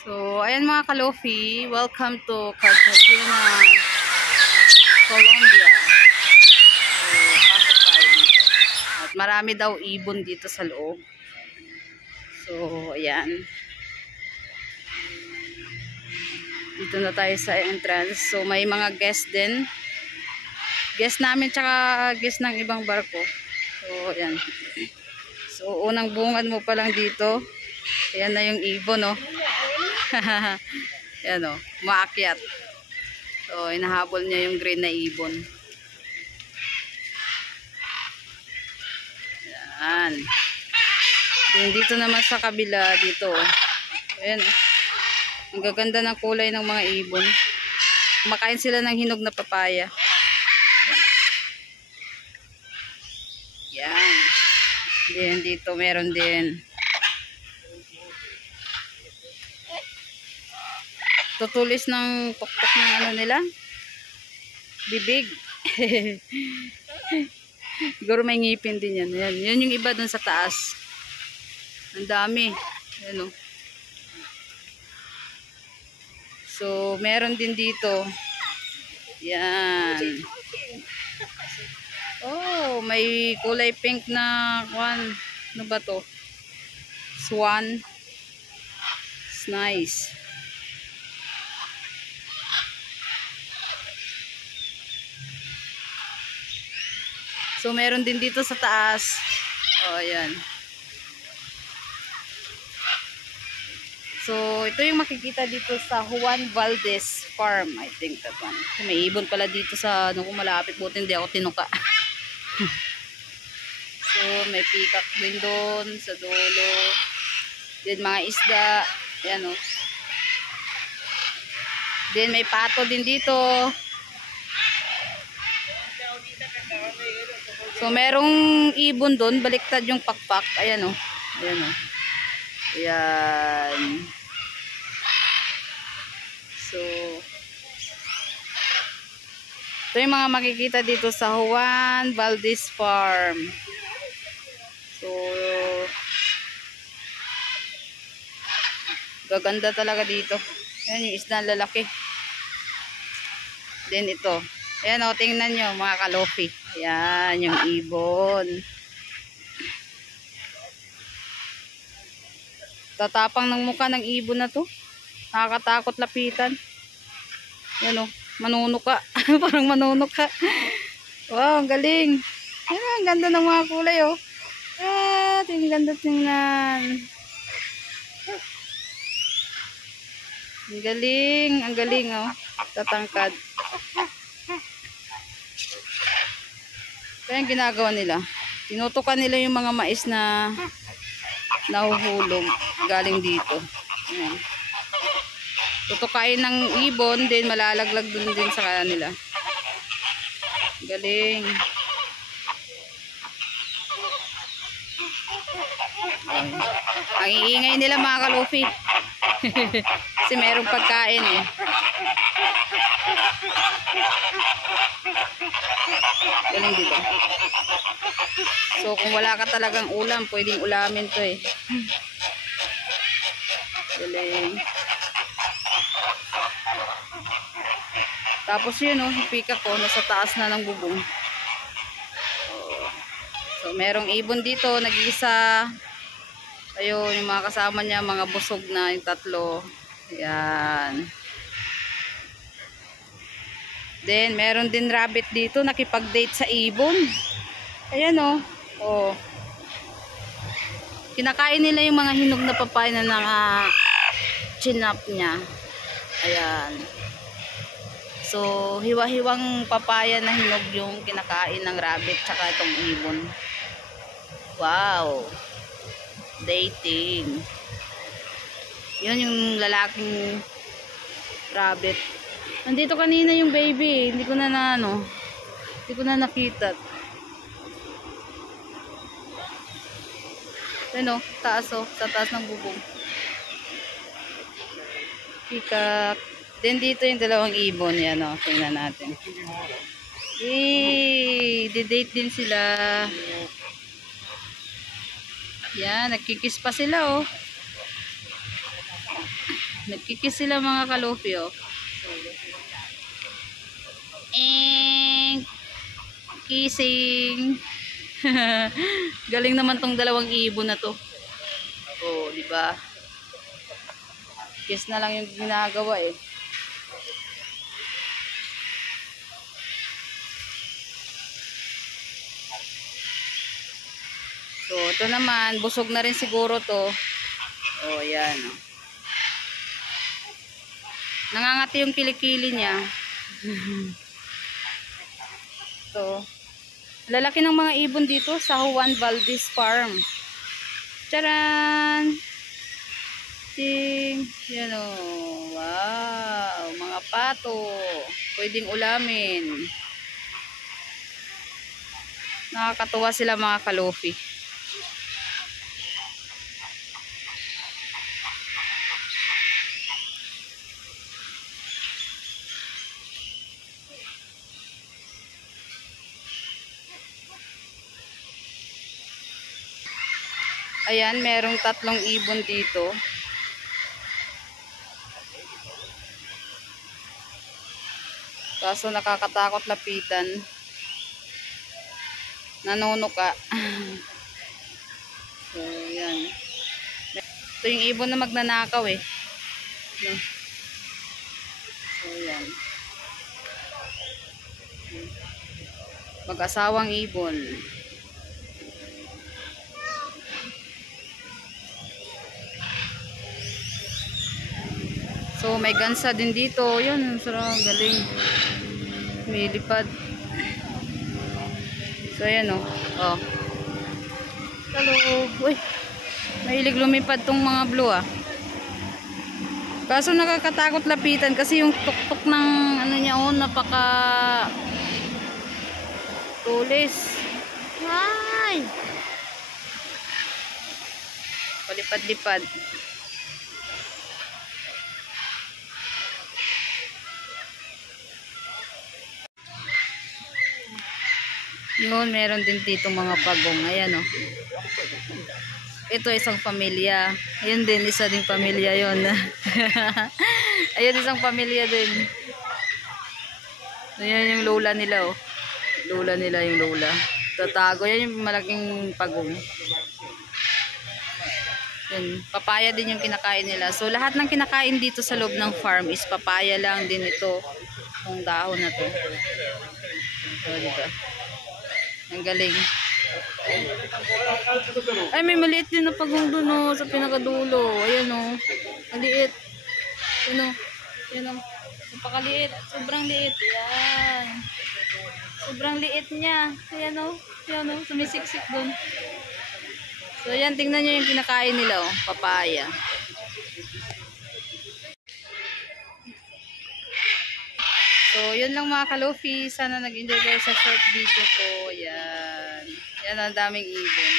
So, ayan mga kalofi, welcome to Cartagena, Colombia. So, pasok tayo dito. At marami daw ibon dito sa loob. So, ayan. Dito na tayo sa entrance. So, may mga guest din. Guest namin tsaka guest ng ibang barko. So, ayan. So, unang bungad mo pa lang dito. Ayan na yung ibon, no? Ayan, no? Maakyat. So, inahabol niya yung green na ibon. Ayan. Then, dito naman sa kabila, dito. Ayan. Ang gaganda ng kulay ng mga ibon. Kumakain sila ng hinog na papaya. Yan. Then, dito meron din. Tutulis ng pokpok ng ano nila. Bibig. Siguro may ngipin din yan. Yan. Yan yung iba dun sa taas. Ang dami. Yan o. So, meron din dito. Yan. Oh, may kulay pink na one. Ano ba to? Swan. It's nice. So, meron din dito sa taas. Oh, ayan. So, ito yung makikita dito sa Juan Valdez Farm. I think that one. So, may ibon pala dito sa, ano kung malapit. Buti hindi ako tinuka. So, may peacock din doon sa dulo. Then, mga isda. Ayan o. Then, may pato din dito. So, merong ibon doon. Baliktad yung pakpak. Ayan o. Ayan o. Ayan. So, ito yung mga makikita dito sa Juan Valdez Farm. So, gaganda talaga dito. Ayan yung isda lalaki. Then ito. Ayan o, tingnan nyo mga kalofi. Ayan yung ibon. Tatapang ng mukha ng ibon na to. Nakakatakot lapitan. Ayan o, manunuka. Parang manunuka. Wow, ang galing. Ayan, ang ganda ng mga kulay o. Ah, ang ganda tingnan. Ang galing oh. Tatangkad. Kaya yung ginagawa nila, tinutukan nila yung mga mais na nahuhulog galing dito. Ayan. Tutukain ng ibon, din malalaglag dun din sa kanila. Galing. Ang iingay nila mga kalufi. Kasi merong pagkain eh. Galing dito. So kung wala ka talagang ulam, pwedeng ulamin to eh. Galing. Tapos yun oh, pika ko, nasa taas na ng bubong. So merong ibon dito, nag-iisa. Ayun, yung mga kasama niya, mga busog na, yung tatlo. Ayan. Then, meron din rabbit dito, nakipag-date sa ibon. Ayan o. Oh. Kinakain nila yung mga hinog na papaya na chinap niya. Ayan. So, hiwa-hiwang papaya na hinog yung kinakain ng rabbit tsaka itong ibon. Wow. Dating. Yun yung lalaking rabbit. Nandito kanina yung baby. Hindi ko na hindi ko na nakita. Ano, taas oh. Sa taas ng bubong. Peacock. Then dito yung dalawang ibon. Yan oh. Tingnan natin. Di-date din sila. Yan, nagkikis pa sila oh. Nagkikis sila mga kalofi, oh. Kissing. Galing naman tong dalawang ibon na to. Oh, di ba? Kiss na lang yung ginagawa eh. So, ito naman, busog na rin siguro to. Oh, yan. Oh. Nangangati yung kilikili niya. So, lalaki ng mga ibon dito sa Juan Valdez Farm. Charan! Ting! Yan o. Wow! Mga pato. Pwedeng ulamin. Nakakatuwa sila mga kalofi. Ayan, merong 3 ibon dito. Kaso nakakatakot lapitan. Nanunuka. So, yan. Ito yung ibon na magnanakaw eh. No? So, yan. Mag-asawang ibon. So, may gansa din dito. Yun, sarang galing. Milipad. So, ayan o. Oh. Hello. Uy. Mahilig lumipad tong mga blue ah. Kaso nakakatakot lapitan kasi yung tuktok ng ano niya oh, napaka tulis. Ay! Palipad-lipad. Yun, meron din dito mga pagong. Ayan o. Ito isang pamilya. Ayun din, isa ding pamilya yun. Ayun, isang pamilya din. Ayan yung lola nila o. Lola nila yung lola. Tatago. Yan yung malaking pagong. Yan. Papaya din yung kinakain nila. So, lahat ng kinakain dito sa loob ng farm is papaya lang din ito. Itong dahon na to. So, diba? Ang galing. Ay, may maliit din na pagong doon oh, sa pinakadulo. Ayan oh. Maliit. Ayan oh. Ayan oh. Napakaliit. Sobrang liit. Ayan. Sobrang liit niya. Ayan oh. Ayan oh. Sumisiksik doon. So, ayan. Tingnan nyo yung kinakain nila oh. Papaya. So, yun lang mga kalofi. Sana nag-enjoy kayo sa short video ko. Yan. Yan ang daming ibon.